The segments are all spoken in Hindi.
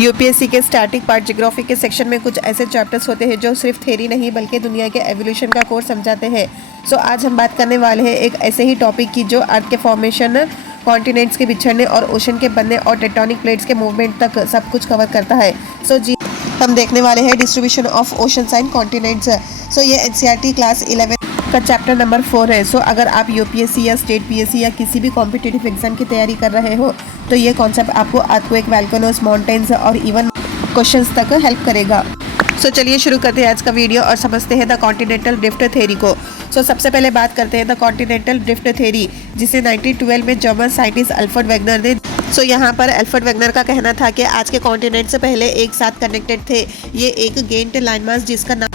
यूपीएससी के स्टैटिक पार्ट ज्योग्राफी के सेक्शन में कुछ ऐसे चैप्टर्स होते हैं जो सिर्फ थ्योरी नहीं बल्कि दुनिया के एवोल्यूशन का कोर्स समझाते हैं। सो आज हम बात करने वाले हैं एक ऐसे ही टॉपिक की जो अर्थ के फॉर्मेशन, कॉन्टिनेंट्स के बिछड़ने और ओशन के बनने और टेक्टोनिक प्लेट्स के मूवमेंट तक सब कुछ कवर करता है। सो जी हम देखने वाले हैं distribution of oceans and continents. So ये एनसीईआरटी क्लास 11 का चैप्टर नंबर 4 है। सो अगर आप यूपीएससी या स्टेट पीएससी या किसी भी कॉम्पिटिटिव एग्जाम की तैयारी कर रहे हो तो ये कॉन्सेप्ट आपको अर्थक्वेक, वोल्केनोस, माउंटेन्स और इवन क्वेश्चंस तक हेल्प करेगा। सो चलिए शुरू करते हैं आज का वीडियो और समझते हैं द कॉन्टिनेंटल ड्रिफ्ट थ्योरी को। सो सबसे पहले बात करते हैं द कॉन्टिनेंटल ड्रिफ्ट थ्योरी, जिसे 1912 में जर्मन साइंटिस्ट अल्फ्रेड वेगनर ने। सो यहाँ पर अल्फ्रेड वेगनर का कहना था कि आज के कॉन्टिनेंट से पहले एक साथ कनेक्टेड थे। ये एक गेंट लैंडमास जिसका नाम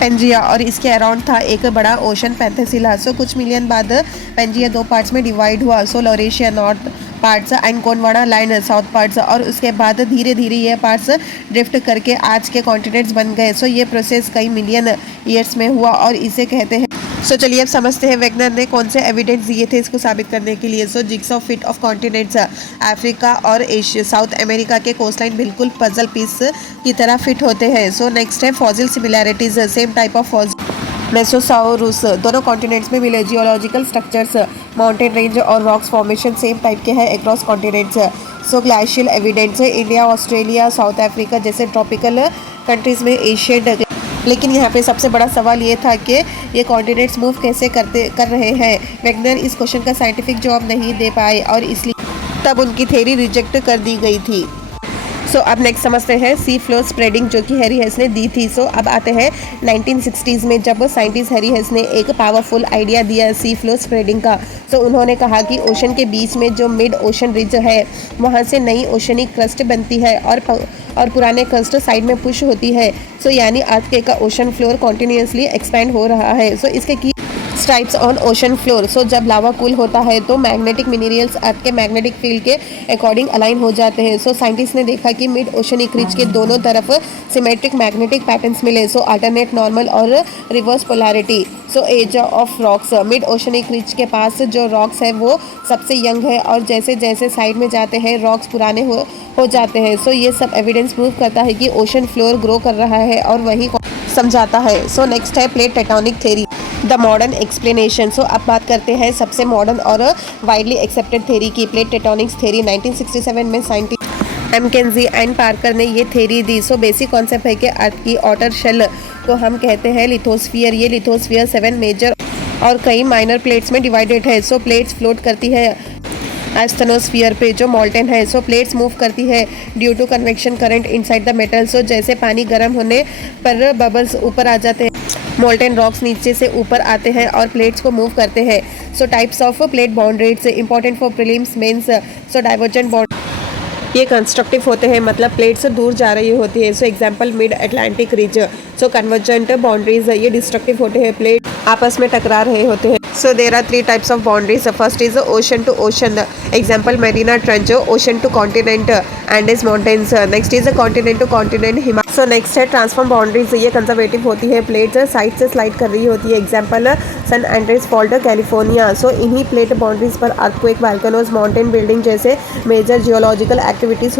पेंजिया और इसके अराउंड था एक बड़ा ओशन पेंथेसिला। सो कुछ मिलियन बाद पेंजिया दो पार्ट्स में डिवाइड हुआ। So Laurasia north parts and Gondwana land south parts, और उसके बाद धीरे धीरे ये पार्ट्स ड्रिफ्ट करके आज के कॉन्टिनेंट्स बन गए। सो ये प्रोसेस कई मिलियन ईयर्स में हुआ और इसे कहते हैं। सो चलिए अब समझते हैं वेगनर ने कौन से एविडेंस दिए थे इसको साबित करने के लिए। So jigs of fit of continents, Africa और एशिया, साउथ अमेरिका के कोस्टलाइन बिल्कुल पजल पीस की तरह फिट होते हैं। सो नेक्स्ट है fossil similarities, same type of fossil mesosaurus दोनों कॉन्टिनेंट्स में मिले। जियोलॉजिकल स्ट्रक्चर्स, माउंटेन रेंज और रॉक्स फॉर्मेशन सेम टाइप के हैं across continents. So glacial evidence, India, Australia, south Africa जैसे ट्रॉपिकल कंट्रीज में एशियन। लेकिन यहाँ पे सबसे बड़ा सवाल ये था कि ये कॉन्टिनेंट्स मूव कैसे कर रहे हैं। वेगनर इस क्वेश्चन का साइंटिफिक जवाब नहीं दे पाए और इसलिए तब उनकी थ्योरी रिजेक्ट कर दी गई थी। सो अब नेक्स्ट समझते हैं सी फ्लोर स्प्रेडिंग, जो कि हैरी हेस ने दी थी। सो अब आते हैं 1960s में, जब साइंटिस्ट हैरी हेस ने एक पावरफुल आइडिया दिया सी फ्लोर स्प्रेडिंग का। सो उन्होंने कहा कि ओशन के बीच में जो मिड ओशन रिज है वहाँ से नई ओशनिक क्रस्ट बनती है और पुराने क्रस्ट साइड में पुश होती है। सो यानी अर्थ का ओशन फ्लोर कॉन्टिन्यूसली एक्सपैंड हो रहा है। सो इसके की स्ट्राइप्स ऑन ओशन फ्लोर। सो जब लावा कूल होता है तो मैग्नेटिक मिनरल्स अर्थ के मैग्नेटिक फील्ड के अकॉर्डिंग अलाइन हो जाते हैं। सो साइंटिस्ट ने देखा कि मिड ओशनिक रिज के दोनों तरफ सिमेट्रिक मैग्नेटिक पैटर्न्स मिले। सो अल्टरनेट नॉर्मल और reverse polarity. So age of rocks, mid oceanic ridge के पास जो रॉक्स है वो सबसे यंग है और जैसे जैसे साइड में जाते हैं रॉक्स पुराने हो जाते हैं। सो ये सब एविडेंस प्रूव करता है कि ओशन फ्लोर ग्रो कर रहा है और वही समझाता है। सो नेक्स्ट है plate tectonic theory, the modern explanation. So अब बात करते हैं सबसे मॉडर्न और वाइडली एक्सेप्टेड थ्योरी की, प्लेट टेक्टोनिक्स थ्योरी। 1967 में साइंटिस्ट मैकेंजी एंड पार्कर ने ये थ्योरी दी। सो बेसिक कॉन्सेप्ट है कि अर्थ की आउटर शेल को हम कहते हैं लिथोस्फीयर। ये लिथोस्फीयर 7 मेजर और कई माइनर प्लेट्स में डिवाइडेड है। सो प्लेट्स फ्लोट करती है एस्थेनोस्फीयर पे जो मॉल्टेन है। सो प्लेट्स मूव करती है due to convection current inside the metal. So जैसे पानी गर्म होने पर बबल्स ऊपर आ जाते हैं, मोल्टेन रॉक्स नीचे से ऊपर आते हैं और प्लेट्स को मूव करते हैं। So types of plate boundaries important for prelims mains. So divergent bound ये कंस्ट्रक्टिव होते हैं, मतलब प्लेट्स दूर जा रही होती है। So example mid Atlantic ridge. So convergent boundaries ये डिस्ट्रक्टिव होते हैं, प्लेट आपस में टकरा रहे होते हैं। So there are 3 types of boundaries. First is ocean to ocean, example Mariana trench. Ocean to continent, Andes mountains. Next is continent to continent, Himalaya. So next है ट्रांसफॉर्म बाउंड्रीज, ये कंजर्वेटिव होती है, प्लेट साइड से स्लाइड कर रही होती है, example San Andreas fault, California. So इन्हीं प्लेट बाउंड्रीज पर अर्थक्वेक, वोल्केनोस, माउंटेन बिल्डिंग जैसे मेजर जियोलॉजिकल एक्टिविटीज।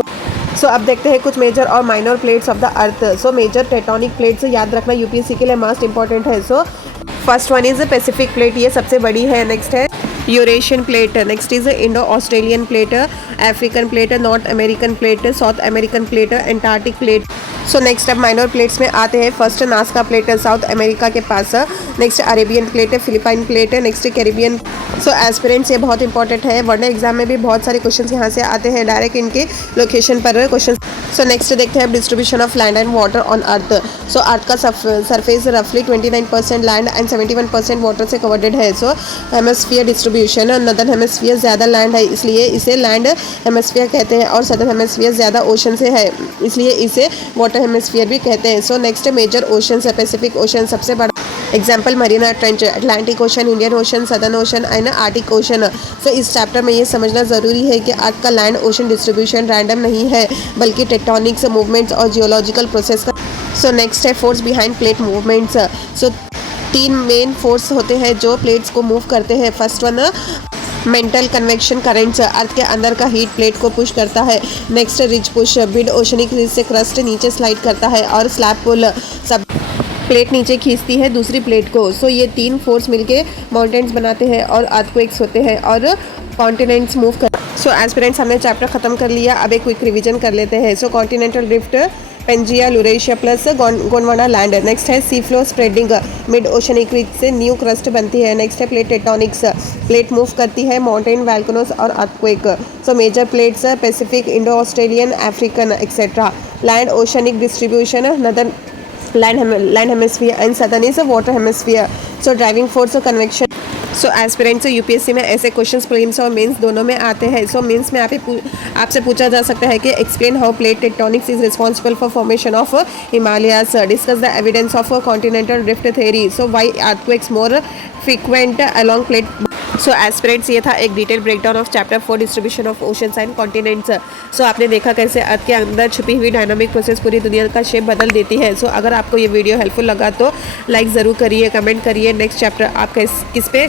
सो अब देखते हैं कुछ मेजर और minor plates of the earth. So major tectonic plates याद रखना यूपीएससी के लिए मस्ट इंपॉर्टेंट है। So first one is Pacific plate, ये सबसे बड़ी है। नेक्स्ट है Eurasian plate. Next is Indo Australian plate, African plate, North American plate, south American plate, Antarctic plate. So next अब माइनर प्लेट्स में आते हैं। First Nazca plate south America के पास, next Arabian plate, Philippine plate, next Caribbean. So aspirants ये बहुत इंपॉर्टेंट है, वरना एग्जाम में भी बहुत सारे क्वेश्चंस यहाँ से आते हैं डायरेक्ट इनके लोकेशन पर क्वेश्चन। सो नेक्स्ट देखते हैं distribution of land and water on earth. So earth का सरफेस रफली 29% लैंड एंड 71% वाटर से कवर्डेड है। सो हेमिस्फीयर डिस्ट्रीब्यूशन, नॉर्दर्न हेमिस्फीयर ज़्यादा लैंड है इसलिए इसे लैंड हेमिस्फीयर कहते हैं और सदर्न हेमिस्फीयर ज़्यादा ओशन से है इसलिए इसे वाटर हेमिस्फीयर भी कहते हैं। सो नेक्स्ट मेजर ओशन है पैसिफिक ओशन सबसे बड़ा, example Mariana trench, Atlantic ocean, Indian ocean, southern ocean and Arctic ocean. So इस चैप्टर में ये समझना ज़रूरी है कि अर्थ का लैंड ओशन डिस्ट्रीब्यूशन रैंडम नहीं है बल्कि टेक्टोनिक्स मूवमेंट्स और जियोलॉजिकल प्रोसेस का। सो नेक्स्ट है force behind plate movements. So 3 main force होते हैं जो प्लेट्स को मूव करते हैं। First one mantle convection currents earth के अंदर का हीट प्लेट को पुश करता है। Next ridge push mid oceanic ridge से क्रस्ट नीचे स्लाइड करता है और स्लैब पुल सब प्लेट नीचे खींचती है दूसरी प्लेट को। सो ये तीन फोर्स मिलके माउंटेन्स बनाते हैं और अर्थक्वेक्स होते हैं और कॉन्टिनेंट्स मूव कर। सो एस्पिरेंट्स हमने चैप्टर खत्म कर लिया, अब एक क्विक रिवीजन कर लेते हैं। So continental drift Pangaea Laurasia plus Gondwana land. Next है sea floor spreading mid oceanic ridge से न्यू क्रस्ट बनती है। नेक्स्ट है प्लेट टेक्टोनिक्स, प्लेट मूव करती है माउंटेन वैल्कनोस और earthquake. So major plates Pacific Indo Australian African etcetera. Land oceanic distribution northern land hemisphere and southern is water hemisphere. So driving force convection. So aspirants UPSC में ऐसे क्वेश्चंस प्रीलिम्स और मेंस दोनों में आते हैं। सो मेंस में आपसे पूछा जा सकता है कि explain how plate tectonics is responsible for formation of Himalayas, discuss the evidence of continental drift theory. So why earthquakes more frequent along plate. So aspirants ये था एक detail breakdown of chapter 4 distribution of oceans and continents. So आपने देखा कैसे अर्थ के अंदर छुपी हुई डायनामिक प्रोसेस पूरी दुनिया का शेप बदल देती है। सो अगर आपको ये वीडियो हेल्पफुल लगा तो लाइक ज़रूर करिए, कमेंट करिए। नेक्स्ट चैप्टर आप किस पे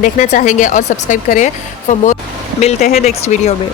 देखना चाहेंगे और सब्सक्राइब करें फॉर मोर। मिलते हैं नेक्स्ट वीडियो में।